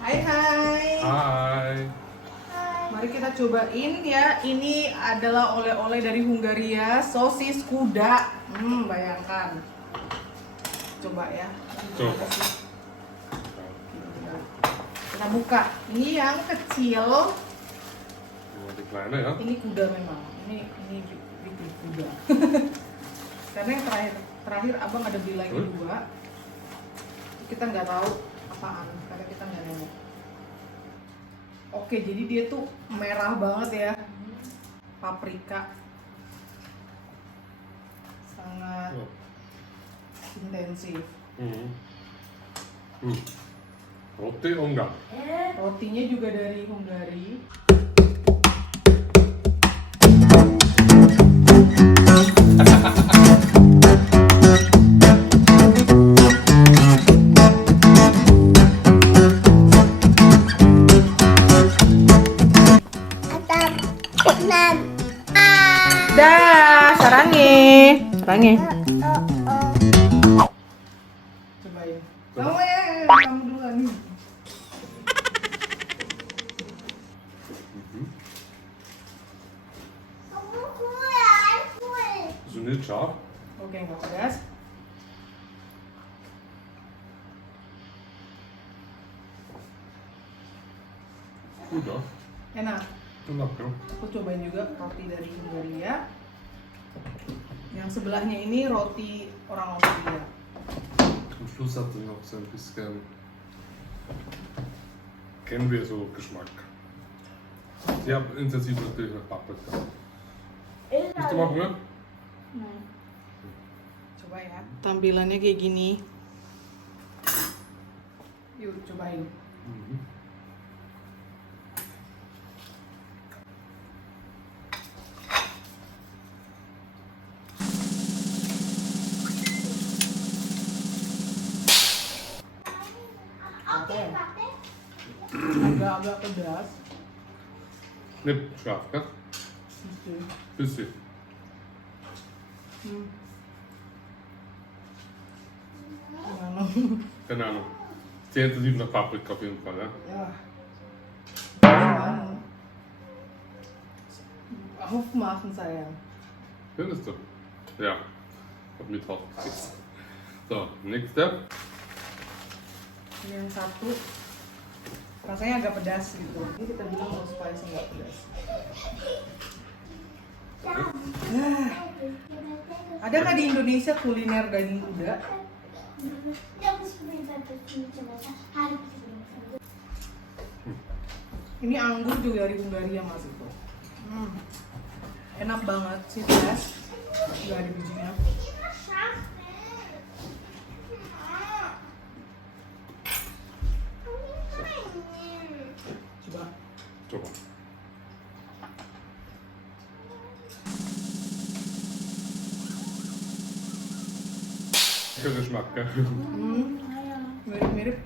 Hai hai. Hai. Mari kita cobain ya. Ini adalah oleh-oleh dari Hungaria, sosis kuda. Bayangkan. Coba ya. Coba. Kita buka. Ini yang kecil. Die kleine ya. Ini kuda memang. Ini big kuda. Karena yang terakhir abang ada beli lagi dua. Kita nggak tahu apaan karena kita nggak nengok. Oke, jadi dia tuh merah banget ya, paprika, sangat intensif. Roti Ungarn. Rotinya juga dari Hungari. Dah, sarangi. Cobain. Kamu duluan nih. Ist du nicht scharf? Oke, nggak pedas. Gut, ja. Enak. Enak ya. Aku cobain juga roti dari Hungaria. Yang sebelahnya ini roti orang Austria. Am Schluss hat sie noch so ein bisschen. Kennen wir so Geschmack. Sie haben intensiv natürlich nach Paprika. Willst du mal probieren? Coba ya. Tampilannya kayak gini. Yuk cobain. Agak-agak pedas. Nicht scharf, ja? Gitu. Bisschen. Gimana? Keine Ahnung. Sehr intensiv nach Paprika auf jeden Fall, ja? Ya. Gimana? Aufmachen sayang. Findest du? Ja. Hab mit drauf. So, nächste. Ini yang satu rasanya agak pedas gitu. Ini kita bilang mau spicy nggak pedas. Nah, ada nggak di Indonesia kuliner daging kuda? Ini anggur juga dari Hungaria mas itu. Enak banget sih pedas. Nggak ada bijinya. Coba. Coba. Lecker Geschmack, gell? Mirip-mirip.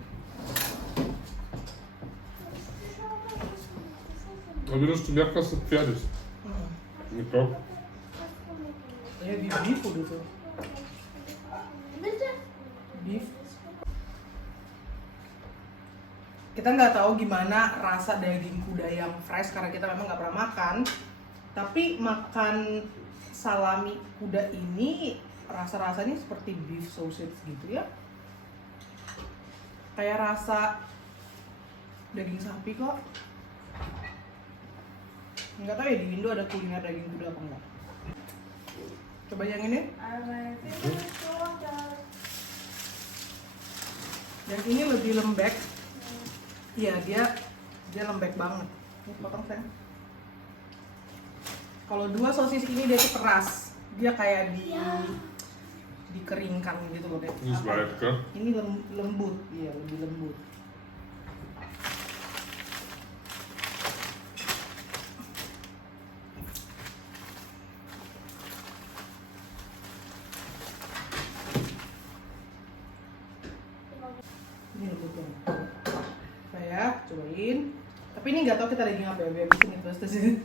Aber du hast gemerkt, dass das Pferd ist. Ich glaube. Ya di beef udah tuh. Beef. Kita nggak tahu gimana rasa daging kuda yang fresh karena kita memang nggak pernah makan. Tapi makan salami kuda ini rasa-rasanya seperti beef sausage gitu ya. Kayak rasa daging sapi kok. Nggak tahu ya di Indo ada kuliner daging kuda apa enggak. Coba yang ini. Yang ini lebih lembek. Iya dia lembek banget. Ini potong sayang. Kalau dua sosis ini dia tuh keras. Dia kayak dikeringkan gitu loh deh. Ini sebaik, gell? Ini lembut, iya lebih lembut. Ini lembut banget. Saya cobain. Tapi ini nggak tahu kita daging apa ya, biar bikin itu terus ini.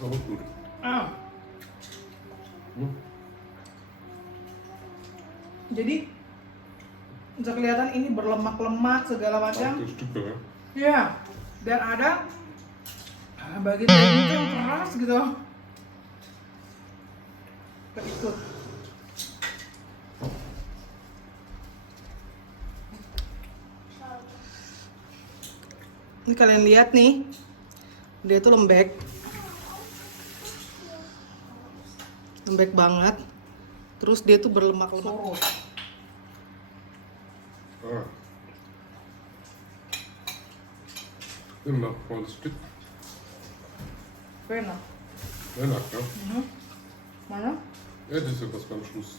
Aber gut. Ah. Hm. Jadi bisa kelihatan ini berlemak-lemak segala macam. Auch das Stück, ja. Iya. Dan ada bagian dagingnya yang keras gitu. Keikut. Ini kalian lihat nih, dia tuh lembek banget. Terus dia tuh berlemak-lemak. Ah. Nimm noch mal das Stück. Enak. Enak, ja. Mana? Ja, das ist ja was beim Schluss.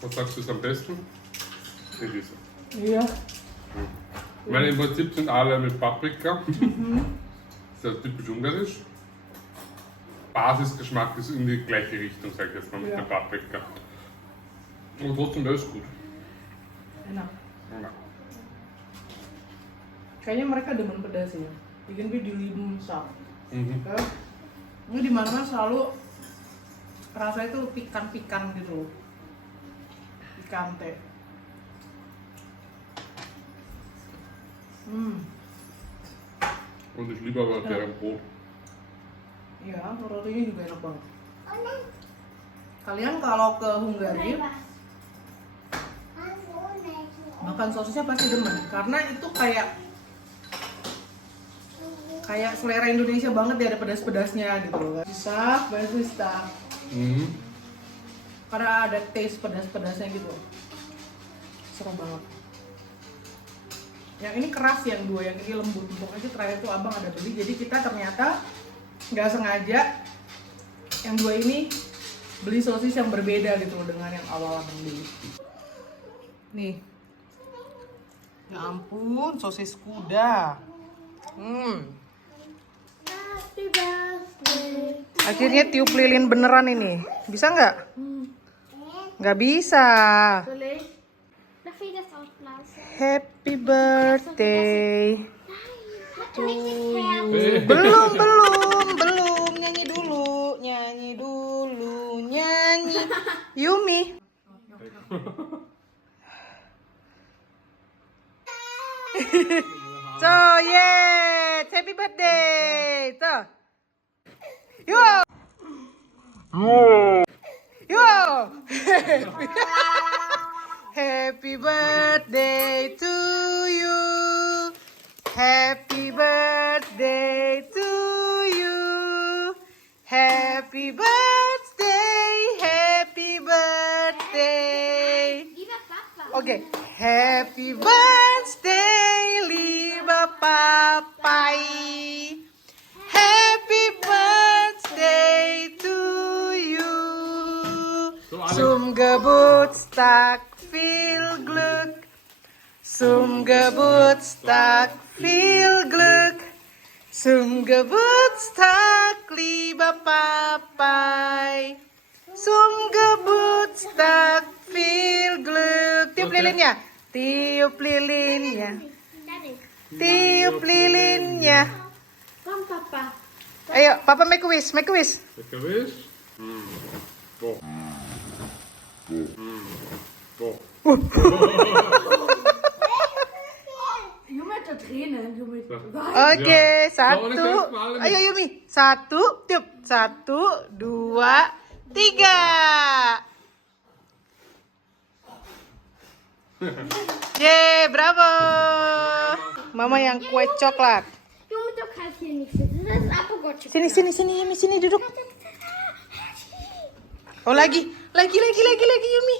Was sagst du ist am besten? Die diese. Iya. Ich meine, im Prinzip sind alle mit Paprika. Das ist ja typisch ungarisch. Basisgeschmack ist in die gleiche Richtung, sag ich jetzt mal, mit Ja. der Paprika. Und trotzdem, das ist gut. Enak. Ja. Kayaknya mereka demen pedas ya. Bikin video masak. Mhm. Ini di mana selalu rasanya itu pikan-pikan gitu. Pikan teh. Und ich liebe aber deren Brot. Iya, rotinya juga enak banget. Kalian kalau ke Hungari makan sosisnya pasti demen karena itu kayak selera Indonesia banget ya, ada pedas-pedasnya gitu loh. Bisa, bisa. Mhm. Karena ada taste pedas-pedasnya gitu. Seru banget. Yang ini keras, yang dua, yang ini lembut. Pokoknya terakhir tuh abang ada beli, jadi kita ternyata nggak sengaja yang dua ini beli sosis yang berbeda gitu loh dengan yang awal abang beli. Nih. Ya ampun, sosis kuda. Happy birthday. Akhirnya tiup lilin beneran ini. Bisa nggak? Nggak bisa. Soll ich? Darf ich das ausblasen? Happy birthday. Nein, nicht das Herz. Belum. Nyanyi dulu. Yumi. So, yeah. Happy birthday. So. Yo. Happy birthday to you. Happy birthday to you. Happy birthday. Happy birthday. Lieber Papa. Okay. Happy birthday, lieber Papai. Happy birthday to you. Zum Geburtstag viel Glück. Zum Geburtstag viel Glück. Zum Geburtstag, lieber Papai. Zum Geburtstag viel Glück. Tiup lilinnya. Tiup lilinnya. Daddy. Tiup lilinnya. Komm, Papa. Ayo, Papa make a wish, make a wish. Lecker wisch? So. So. Junge hat da Tränen. Junge. Oke, Ya. satu. Soalnya kan semalam Ayo Yumi, satu, tiup. 1, 2, 3. Yeay, bravo. Mama yang kue coklat. Junge, du kannst hier nicht sitzen. Das ist Apfelgotsch. Sini Yumi, sini duduk. Oh lagi Yumi.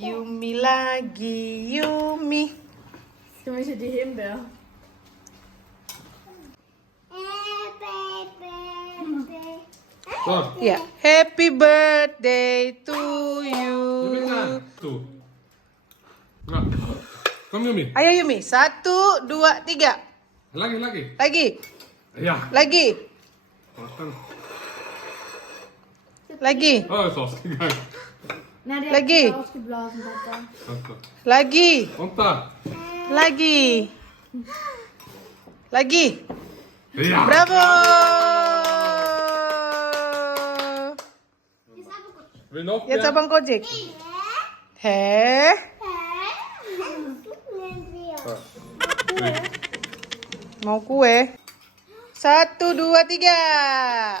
Yumi lagi, Yumi. Du möchtest die Himbeer. So. Ya, happy birthday to you. Yumi kan? Tuh. Nah. Komm Yumi. Ayo Yumi, 1, 2, 3. Lagi. Lagi. Ja. Lagi. Makan. Lagi. Oh, ist ausgegangen. Na, der Lagi. hat ausgeblasen, Papa. Danke. Lagi. Und da. Lagi. Lagi. Ja. Bravo. Will noch Jetzt mehr? Abang Kojek. Heh. Nih. Mau kue? 1, 2, 3.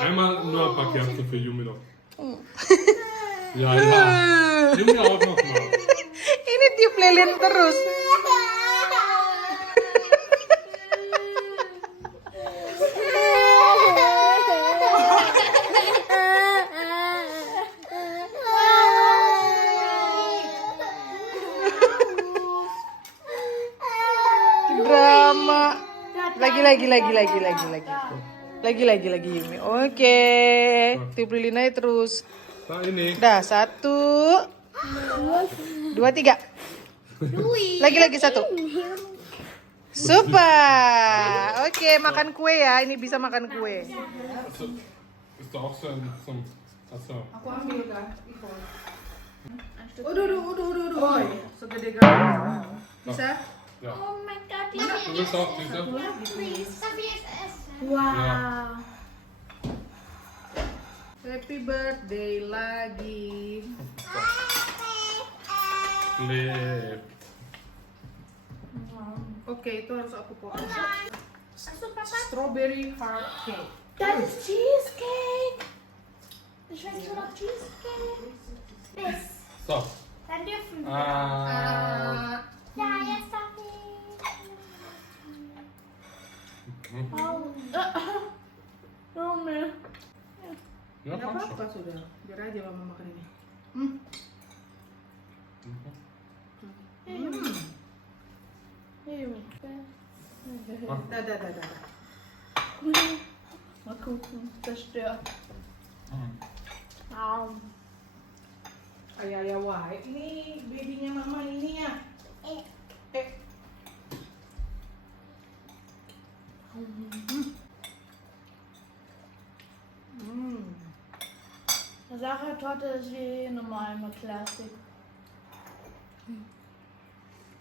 Einmal nur ein paar Kerzen für Yumi noch. Ja, ja. Yumi auch noch mal. Ini tiup lilin terus. Drama. Lagi Yumi. Oke. Tiup lilin aja terus. Da ini. Dah 1, 2, 3. Lagi 1. Super. Oke, makan kue ya. Ini bisa makan kue. Ist da auch so ein. Achso. Aku ambil kan. Udah. Oi, segede garis. Bisa? Ja. Oh mein Gott, Du willst auch diese? please. Darf ich es essen? Ja. Wow. Happy birthday lagi. Lebt. Oke, itu harus aku potong. Achso, Papa. Strawberry heart cake. Das ist Cheesecake. Ich weiß nicht, noch Cheesecake. Bis. So. Dann dürfen wir. Ah. Ja, jetzt darf ich. Oh. Junge. Ja, Nggak komm apa-apa schon. sudah. Biar aja mama makan ini. Dah. Mal gucken, zerstört. Au. Ayah wah, ini babynya mama ini ya. Sachertorte ist wie normal mit Klassik.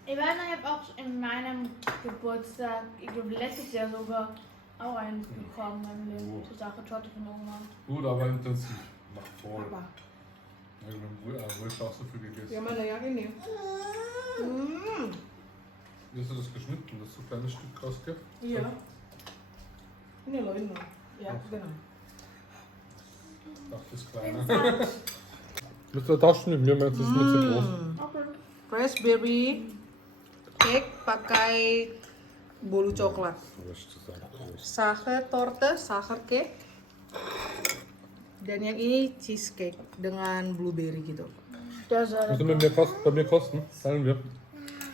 Ich weiß noch, ich habe auch in meinem Geburtstag, ich glaube letztes Jahr sogar, auch eins bekommen in meinem Leben. Die Sachertorte von Oma. Gut, aber intensiv. Macht voll. Apa? Ja, du hast auch so viel gegessen. Yang mana yang ini? Wie hast du das geschnitten? Das so kleines Stück rausgeht? Iya. Ini loh ini. Ya, genau. Ach, das kleine. Mit der Tasche nicht mehr, meinst du, ist nicht so groß. Okay. Raspberry cake pakai bolu coklat. Was ist das auch groß? Sachertorte, sacher cake. Dan yang ini cheesecake dengan blueberry gitu. Das ist Muss bei mir kosten? Zahlen wir.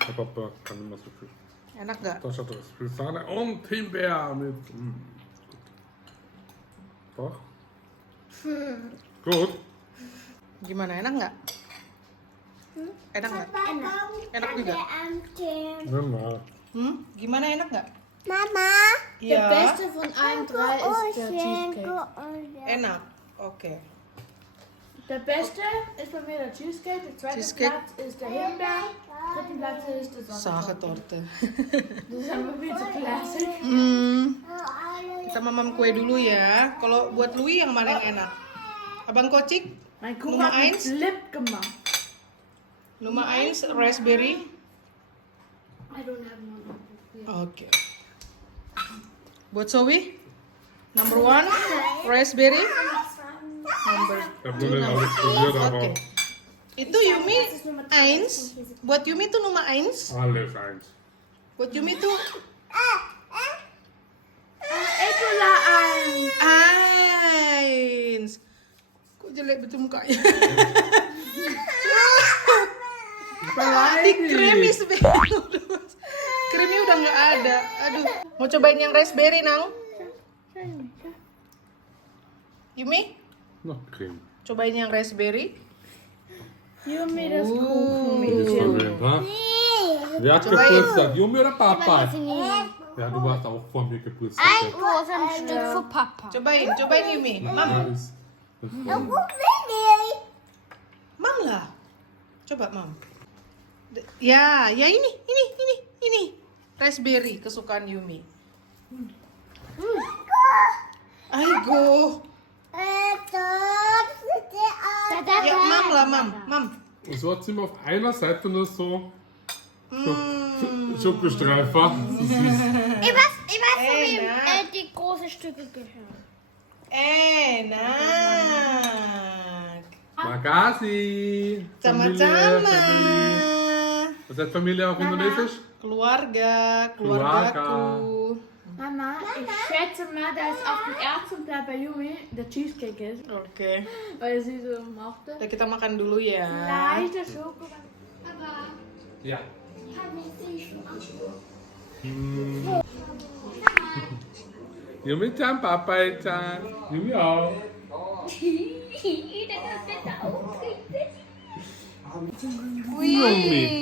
Der Papa kann immer so viel. Enak gak? Da schaut das viel Sahne und Himbeer mit. Doch. Gut. Gimana, enak nggak? Enak nggak? Enak juga. Genau. Gimana, enak nggak? Mama, Der Iya. beste von allen drei ist der Cheesecake. Enak. Oke. Der beste ist bei mir der Cheesecake, der zweite Cheesecake. Platz ist der Himbeer, der dritte Platz ist der Sachertorte. Sachertorte. Das ist einfach viel zu klassisch. Kita mamam kue dulu ya. Kalau buat Louis yang mana yang enak? Abang Kocik? Mein Kuchen Nummer hat mit eins? Lip gemacht. Nummer 1, raspberry. I don't have one. Oke. Buat Zoe? Number 1, raspberry. Number Ich habe nur den alles probiert, aber Oke. Itu Yumi 1. Buat Yumi itu Nummer 1. alles eins. Buat Yumi itu Ebola ein. 1. Kok jelek betul mukanya? Dikremis Krimnya udah nggak ada. Aduh, mau cobain yang raspberry, Nang? Yumi, Noch Creme. cobain yang raspberry. Yumi, das Oh. Kuchenmädchen. Probieren, ha? Wer hat Cobain. Geburtstag? Yumi oder Papa? Ini. Ja, du hast auch vor mir Geburtstag. Ein großes Stück für Papa. Cobain Yumi. Mam. Ja, ist- das- Mam lah. Coba mam. Ya ini. Raspberry kesukaan Yumi. Aigo. Ya mam lah mam. Und so hat sie immer auf einer Seite nur so Schokostreifer. Das ist Ich weiß, von wem Enak. die großen Stücke gehören. Enak. Makasih. Sama-sama. Family. Was heißt Familie auf Indonesisch? Keluargaku. Mama, ich schätze mal, dass auf dem ersten Blatt bei Yumi der Cheesecake ist, Oke. weil sie so mochte. Udah kita makan dulu ya. Leichte Schoko. Aber Ja. kann ich sie schon Yumi-chan, Papa-chan. Yumi auch. Das wird auch. Yumi.